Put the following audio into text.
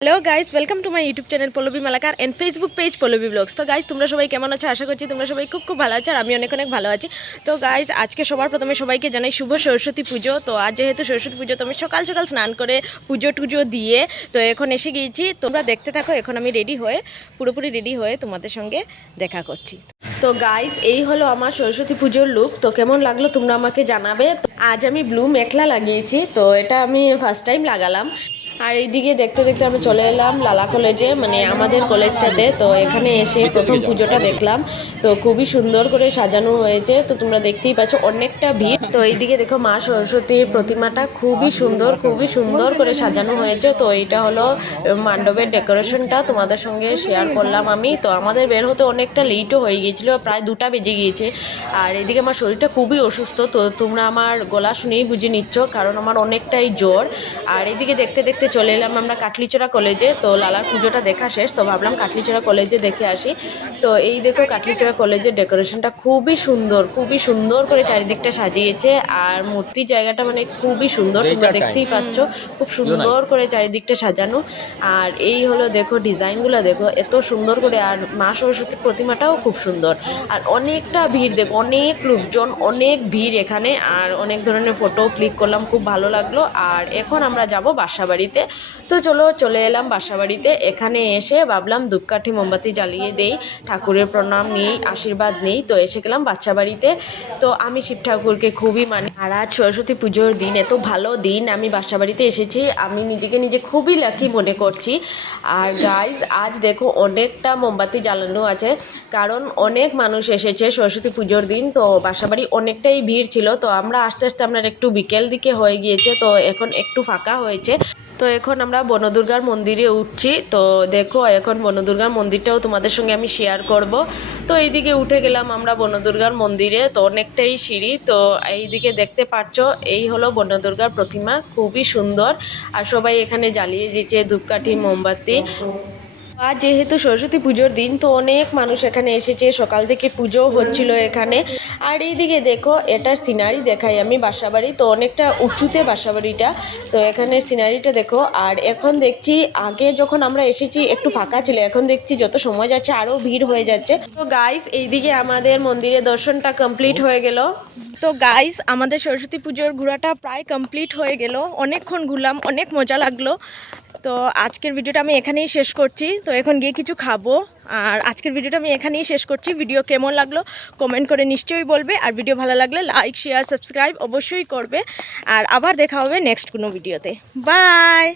Hello guys, welcome to my YouTube channel Pallavi Malakar and Facebook page Pallavi blogs. তো guys, তোমরা সবাই কেমন আছো? আশা করছি তোমরা সবাই খুব ভালো আছো আর আমি অনেক ভালো আছি। তো গাইস, আজকে সবার প্রথমে সবাইকে জানাই শুভ সরস্বতী পুজো। তো আজ যেহেতু সরস্বতী পুজো, তো আমি সকাল সকাল স্নান করে পুজো টুজো দিয়ে তো এখন এসে গিয়েছি। তোমরা দেখতে থাকো, এখন আমি পুরোপুরি রেডি হয়ে তোমাদের সঙ্গে দেখা করছি। তো গাইস, এই হলো আমার সরস্বতী পুজোর লুক। তো কেমন লাগলো তোমরা আমাকে জানাবে। আজ আমি ব্লু মেখলা লাগিয়েছি, তো এটা আমি ফার্স্ট টাইম লাগালাম। আর এইদিকে দেখতে দেখতে আমি চলে এলাম লালা কলেজে, মানে আমাদের কলেজটাতে। তো এখানে এসে প্রথম পুজোটা দেখলাম। তো খুবই সুন্দর করে সাজানো হয়েছে, তো তোমরা দেখতেই পাচ্ছ অনেকটা ভিড়। তো এইদিকে দেখো মা সরস্বতীর প্রতিমাটা খুবই সুন্দর করে সাজানো হয়েছে। তো এইটা হলো মণ্ডপের ডেকোরেশনটা তোমাদের সঙ্গে শেয়ার করলাম আমি। তো আমাদের বের হতে অনেকটা লেটও হয়ে গিয়েছিলো, প্রায় 2টা বেজে গিয়েছে। আর এদিকে আমার শরীরটা খুবই অসুস্থ, তো তোমরা আমার গলা শুনেই বুঝে নিচ্ছ, কারণ আমার অনেকটাই জ্বর। আর এদিকে দেখতে দেখতে চলে এলাম আমরা কাটলিচড়া কলেজে। তো লালার পুজোটা দেখা শেষ, তো ভাবলাম কাটলিচড়া কলেজে দেখে আসি। তো এই দেখো কাটলিচড়া কলেজের ডেকোরেশনটা খুবই সুন্দর করে চারিদিকটা সাজিয়েছে। আর মূর্তির জায়গাটা মানে খুবই সুন্দর, তোমরা দেখতেই পাচ্ছ খুব সুন্দর করে চারিদিকটা সাজানো। আর এই হলো দেখো ডিজাইনগুলো দেখো এত সুন্দর করে। আর মা সরস্বতীর প্রতিমাটাও খুব সুন্দর। আর অনেকটা ভিড় দেখো, অনেক লোকজন, অনেক ভিড় এখানে। আর অনেক ধরনের ফটো ক্লিক করলাম, খুব ভালো লাগলো। আর এখন আমরা যাব বাসাবাড়িতে। তো চলে এলাম বাসাবাড়িতে। এখানে এসে ভাবলাম ধূপকাঠি মোমবাতি জ্বালিয়ে দেই, ঠাকুরের প্রণাম নিই, আশীর্বাদ নিই। তো এসে গেলাম বাচ্চাবাড়িতে। তো আমি শিব ঠাকুরকে খুবই মানি। আর আজ সরস্বতী পুজোর দিন, এত ভালো দিন আমি বাসাবাড়িতে এসেছি, আমি নিজে খুবই লাকি মনে করছি। আর গাইজ, আজ দেখো অনেকটা মোমবাতি জ্বালানো আছে, কারণ অনেক মানুষ এসেছে সরস্বতী পুজোর দিন। তো বাসাবাড়ি অনেকটাই ভিড় ছিল। তো আমরা আস্তে আস্তে আমরা একটু বিকেল দিকে হয়ে গিয়েছে, তো এখন একটু ফাঁকা হয়েছে। তো এখন আমরা বনদুর্গার মন্দিরে উঠছি। তো দেখো এখন বনদুর্গার মন্দিরটাও তোমাদের সঙ্গে আমি শেয়ার করব। তো এইদিকে উঠে গেলাম আমরা বনদুর্গার মন্দিরে। তো অনেকটাই সিঁড়ি। তো এইদিকে দেখতে পাচ্ছ এই হলো বনদুর্গার প্রতিমা, খুবই সুন্দর। আর সবাই এখানে জ্বালিয়ে দিয়েছে ধূপকাঠি মোমবাতি। আজ যেহেতু সরস্বতী পুজোর দিন, তো অনেক মানুষ এখানে এসেছে, সকাল থেকে পুজো হচ্ছিল এখানে। আর এইদিকে দেখো এটার সিনারি দেখাই আমি, বাসাবাড়ি তো অনেকটা উঁচুতে বাসাবাড়িটা। তো এখানে সিনারিটা দেখো। আর এখন দেখছি, আগে যখন আমরা এসেছি একটু ফাঁকা ছিল, এখন দেখছি যত সময় যাচ্ছে আরও ভিড় হয়ে যাচ্ছে। তো গাইস, এইদিকে আমাদের মন্দিরে দর্শনটা কমপ্লিট হয়ে গেল। তো গাইস, আমাদের সরস্বতী পুজোর ঘোরাটা প্রায় কমপ্লিট হয়ে গেল। অনেকক্ষণ ঘুরলাম, অনেক মজা লাগলো। তো আজকের ভিডিওটা আমি এখানেই শেষ করছি। তো এখন গিয়ে কিছু খাবো। আর আজকের ভিডিওটা আমি এখানেই শেষ করছি। ভিডিও কেমন লাগলো কমেন্ট করে নিশ্চয়ই বলবে। আর ভিডিও ভালো লাগলে লাইক শেয়ার সাবস্ক্রাইব অবশ্যই করবে। আর আবার দেখা হবে নেক্সট কোনো ভিডিওতে। বাই।